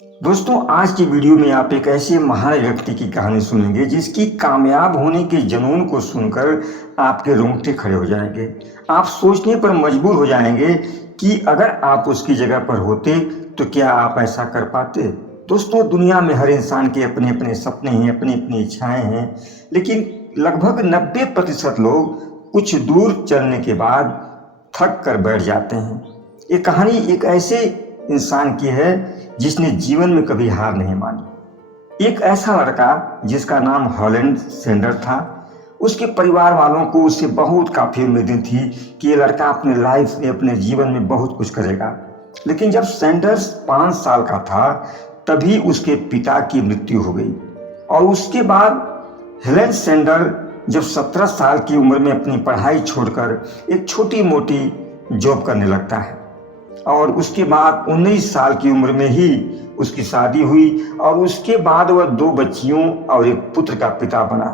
दोस्तों, आज की वीडियो में आप एक ऐसे महान व्यक्ति की कहानी सुनेंगे जिसकी कामयाब होने के जुनून को सुनकर आपके रोंगटे खड़े हो जाएंगे। आप सोचने पर मजबूर हो जाएंगे कि अगर आप उसकी जगह पर होते तो क्या आप ऐसा कर पाते। दोस्तों, दुनिया में हर इंसान के अपने अपने सपने हैं, अपनी अपनी इच्छाएं हैं, लेकिन लगभग 90% लोग कुछ दूर चलने के बाद थक कर बैठ जाते हैं। ये कहानी एक ऐसे इंसान की है जिसने जीवन में कभी हार नहीं मानी। एक ऐसा लड़का जिसका नाम हॉलैंड सेंडर था। उसके परिवार वालों को उससे बहुत काफ़ी उम्मीदें थी कि ये लड़का अपने लाइफ में, अपने जीवन में बहुत कुछ करेगा। लेकिन जब सैंडर्स 5 साल का था तभी उसके पिता की मृत्यु हो गई और उसके बाद हेलेन सेंडर जब 17 साल की उम्र में अपनी पढ़ाई छोड़कर एक छोटी मोटी जॉब करने लगता है और उसके बाद 19 साल की उम्र में ही उसकी शादी हुई और उसके बाद वह 2 बच्चियों और एक पुत्र का पिता बना।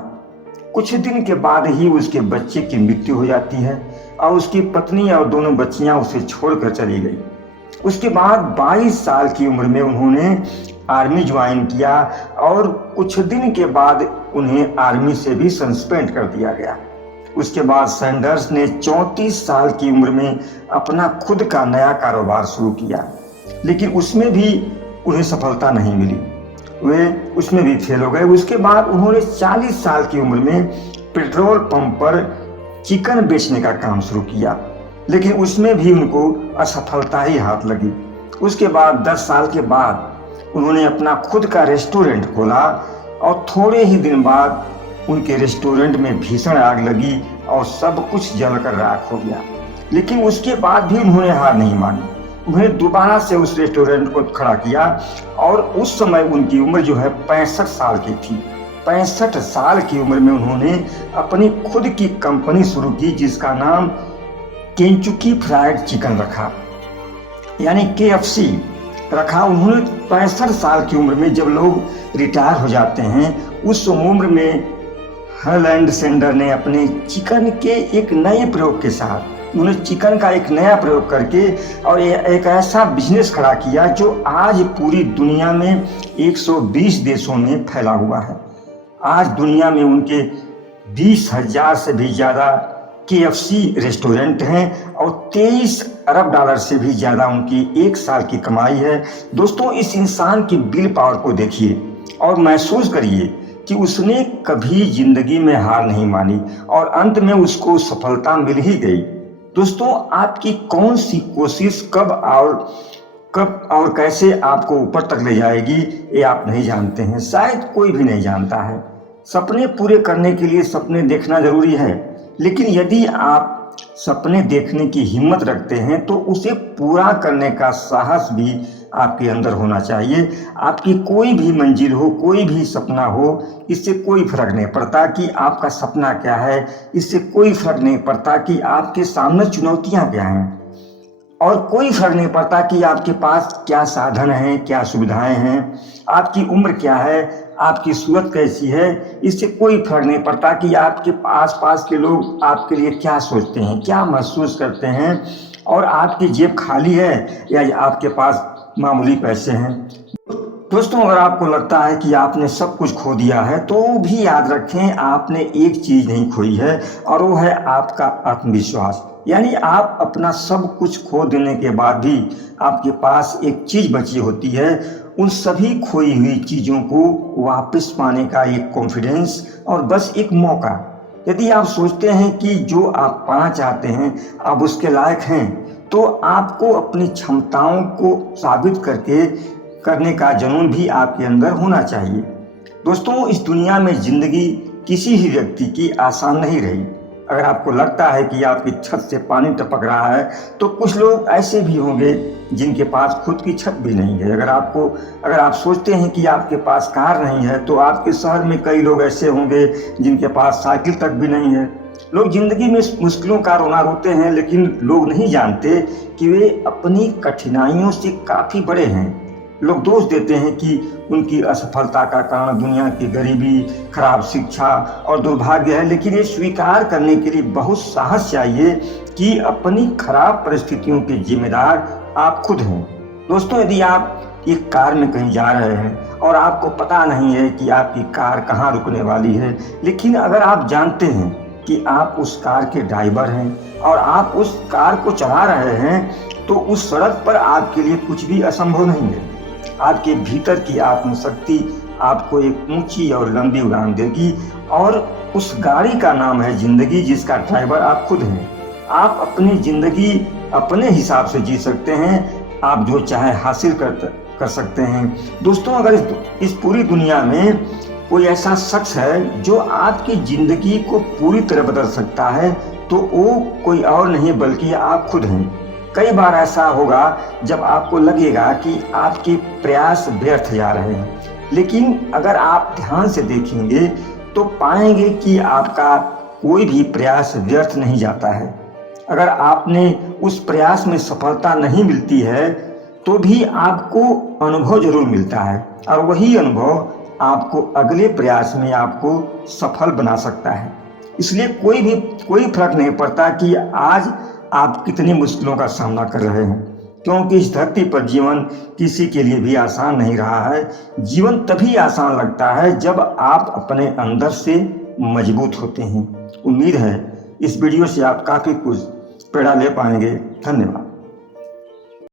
कुछ दिन के बाद ही उसके बच्चे की मृत्यु हो जाती है और उसकी पत्नी और दोनों बच्चियां उसे छोड़कर चली गई। उसके बाद 22 साल की उम्र में उन्होंने आर्मी ज्वाइन किया और कुछ दिन के बाद उन्हें आर्मी से भी सस्पेंड कर दिया गया। उसके बाद सैंडर्स ने 34 साल की उम्र में अपना खुद का नया कारोबार शुरू किया, लेकिन उसमें भी उन्हें सफलता नहीं मिली। वे उसमें भी फेल हो गए। उसके बाद उन्होंने 40 साल की उम्र में पेट्रोल पंप पर चिकन बेचने का काम शुरू किया, लेकिन उसमें भी उनको असफलता ही हाथ लगी। उसके बाद 10 साल के बाद उन्होंने अपना खुद का रेस्टोरेंट खोला और थोड़े ही दिन बाद उनके रेस्टोरेंट में भीषण आग लगी और सब कुछ जलकर राख हो गया। लेकिन उसके बाद भी उन्होंने हार नहीं मानी। उन्होंने दोबारा से उस रेस्टोरेंट को खड़ा किया और उस समय उनकी उम्र जो है 65 साल की थी। 65 साल की उम्र में उन्होंने अपनी खुद की कंपनी शुरू की जिसका नाम केंचुकी फ्राइड चिकन रखा, यानी KFC रखा। उन्होंने 65 साल की उम्र में, जब लोग रिटायर हो जाते हैं, उस उम्र में हॉलैंड सेंडर ने अपने चिकन के एक नए प्रयोग के साथ, उन्होंने चिकन का एक नया प्रयोग करके और एक ऐसा बिजनेस खड़ा किया जो आज पूरी दुनिया में 120 देशों में फैला हुआ है। आज दुनिया में उनके 20,000 से भी ज़्यादा KFC रेस्टोरेंट हैं और 23 अरब डॉलर से भी ज़्यादा उनकी एक साल की कमाई है। दोस्तों, इस इंसान की विल पावर को देखिए और महसूस करिए कि उसने कभी जिंदगी में हार नहीं मानी और अंत में उसको सफलता मिल ही गई। दोस्तों, आपकी कौन सी कोशिश कब और कैसे आपको ऊपर तक ले जाएगी ये आप नहीं जानते हैं, शायद कोई भी नहीं जानता है। सपने पूरे करने के लिए सपने देखना जरूरी है, लेकिन यदि आप सपने देखने की हिम्मत रखते हैं तो उसे पूरा करने का साहस भी आपके अंदर होना चाहिए। आपकी कोई भी मंजिल हो, कोई भी सपना हो, इससे कोई फर्क नहीं पड़ता कि आपका सपना क्या है। इससे कोई फर्क नहीं पड़ता कि आपके सामने चुनौतियां क्या हैं और कोई फर्क नहीं पड़ता कि आपके पास क्या साधन हैं, क्या सुविधाएं हैं, आपकी उम्र क्या है, आपकी सूरत कैसी है। इससे कोई फर्क नहीं पड़ता कि आपके आसपास के लोग आपके लिए क्या सोचते हैं, क्या महसूस करते हैं और आपकी जेब खाली है या आपके पास मामूली पैसे हैं। दोस्तों, अगर आपको लगता है कि आपने सब कुछ खो दिया है तो भी याद रखें, आपने एक चीज़ नहीं खोई है और वो है आपका आत्मविश्वास। यानी आप अपना सब कुछ खो देने के बाद भी आपके पास एक चीज़ बची होती है, उन सभी खोई हुई चीज़ों को वापस पाने का एक कॉन्फिडेंस और बस एक मौका। यदि आप सोचते हैं कि जो आप पाना चाहते हैं आप उसके लायक हैं, तो आपको अपनी क्षमताओं को साबित करने का जुनून भी आपके अंदर होना चाहिए। दोस्तों, इस दुनिया में जिंदगी किसी ही व्यक्ति की आसान नहीं रही। अगर आपको लगता है कि आपकी छत से पानी टपक रहा है तो कुछ लोग ऐसे भी होंगे जिनके पास खुद की छत भी नहीं है। अगर आप सोचते हैं कि आपके पास कार नहीं है तो आपके शहर में कई लोग ऐसे होंगे जिनके पास साइकिल तक भी नहीं है। लोग जिंदगी में मुश्किलों का रोना रोते हैं, लेकिन लोग नहीं जानते कि वे अपनी कठिनाइयों से काफ़ी बड़े हैं। लोग दोष देते हैं कि उनकी असफलता का कारण दुनिया की गरीबी, खराब शिक्षा और दुर्भाग्य है, लेकिन ये स्वीकार करने के लिए बहुत साहस चाहिए कि अपनी खराब परिस्थितियों के जिम्मेदार आप खुद हैं। दोस्तों, यदि आप एक कार में कहीं जा रहे हैं और आपको पता नहीं है कि आपकी कार कहाँ रुकने वाली है, लेकिन अगर आप जानते हैं कि आप उस कार के ड्राइवर हैं और आप उस कार को चला रहे हैं, तो उस सड़क पर आपके लिए कुछ भी असंभव नहीं है। आपके भीतर की आत्मशक्ति आपको एक ऊंची और लंबी उड़ान देगी, और उस गाड़ी का नाम है जिंदगी, जिसका ड्राइवर आप खुद हैं। आप अपनी जिंदगी अपने हिसाब से जी सकते हैं, आप जो चाहे हासिल कर सकते हैं। दोस्तों, अगर इस पूरी दुनिया में कोई ऐसा शख्स है जो आपकी जिंदगी को पूरी तरह बदल सकता है, तो वो कोई और नहीं बल्कि आप खुद हैं। कई बार ऐसा होगा जब आपको लगेगा कि आपके प्रयास व्यर्थ जा रहे हैं, लेकिन अगर आप ध्यान से देखेंगे तो पाएंगे कि आपका कोई भी प्रयास व्यर्थ नहीं जाता है। अगर आपने उस प्रयास में सफलता नहीं मिलती है, तो भी आपको अनुभव जरूर मिलता है, और वही अनुभव आपको अगले प्रयास में आपको सफल बना सकता है। इसलिए कोई फर्क नहीं पड़ता कि आज आप कितनी मुश्किलों का सामना कर रहे हैं, क्योंकि इस धरती पर जीवन किसी के लिए भी आसान नहीं रहा है। जीवन तभी आसान लगता है जब आप अपने अंदर से मजबूत होते हैं। उम्मीद है इस वीडियो से आप काफ़ी कुछ प्रेरणा ले पाएंगे। धन्यवाद।